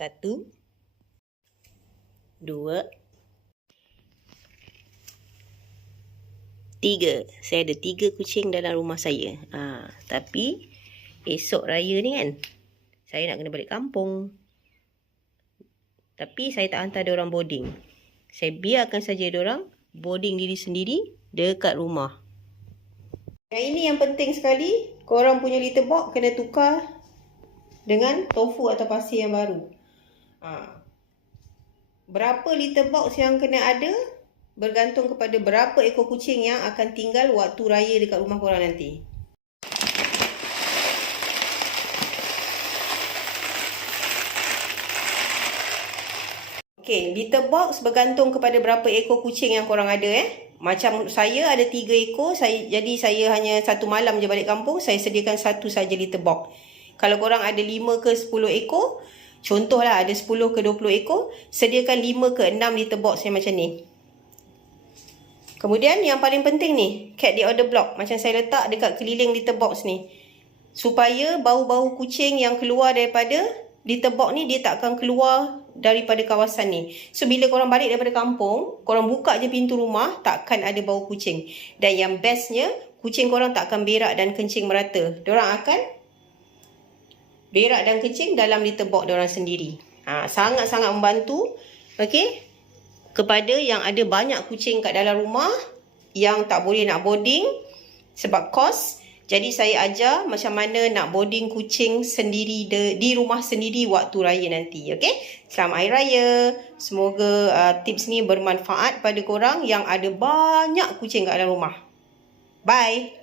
1, 2, 3. Saya ada 3 kucing dalam rumah saya. Tapi esok raya ni kan, saya nak kena balik kampung. Tapi saya tak hantar diorang boarding. Saya biarkan saja diorang boarding diri sendiri dekat rumah. Yang ini yang penting sekali, korang punya litter box kena tukar dengan tofu atau pasir yang baru. Berapa litter box yang kena ada bergantung kepada berapa ekor kucing yang akan tinggal waktu raya dekat rumah korang nanti. Okey, litter box bergantung kepada berapa ekor kucing yang korang ada. Macam saya ada 3 ekor, jadi saya hanya satu malam je balik kampung, saya sediakan satu saja litter box. Kalau korang ada 5 ke 10 ekor, contohlah ada 10 ke 20 ekor, sediakan 5 ke 6 litter box yang macam ni. Kemudian yang paling penting ni, cat the order block. Macam saya letak dekat keliling litter box ni. Supaya bau-bau kucing yang keluar daripada litter box ni, dia tak akan keluar daripada kawasan ni. So bila korang balik daripada kampung, korang buka je pintu rumah, takkan ada bau kucing. Dan yang bestnya, kucing korang tak akan berak dan kencing merata. Diorang akan berak dan kencing dalam litter box diorang sendiri. Sangat-sangat membantu. Okey, kepada yang ada banyak kucing kat dalam rumah yang tak boleh nak boarding sebab kos. Jadi saya ajar macam mana nak boarding kucing sendiri di rumah sendiri waktu raya nanti. Okey, selamat Hari Raya. Semoga tips ni bermanfaat pada korang yang ada banyak kucing kat dalam rumah. Bye.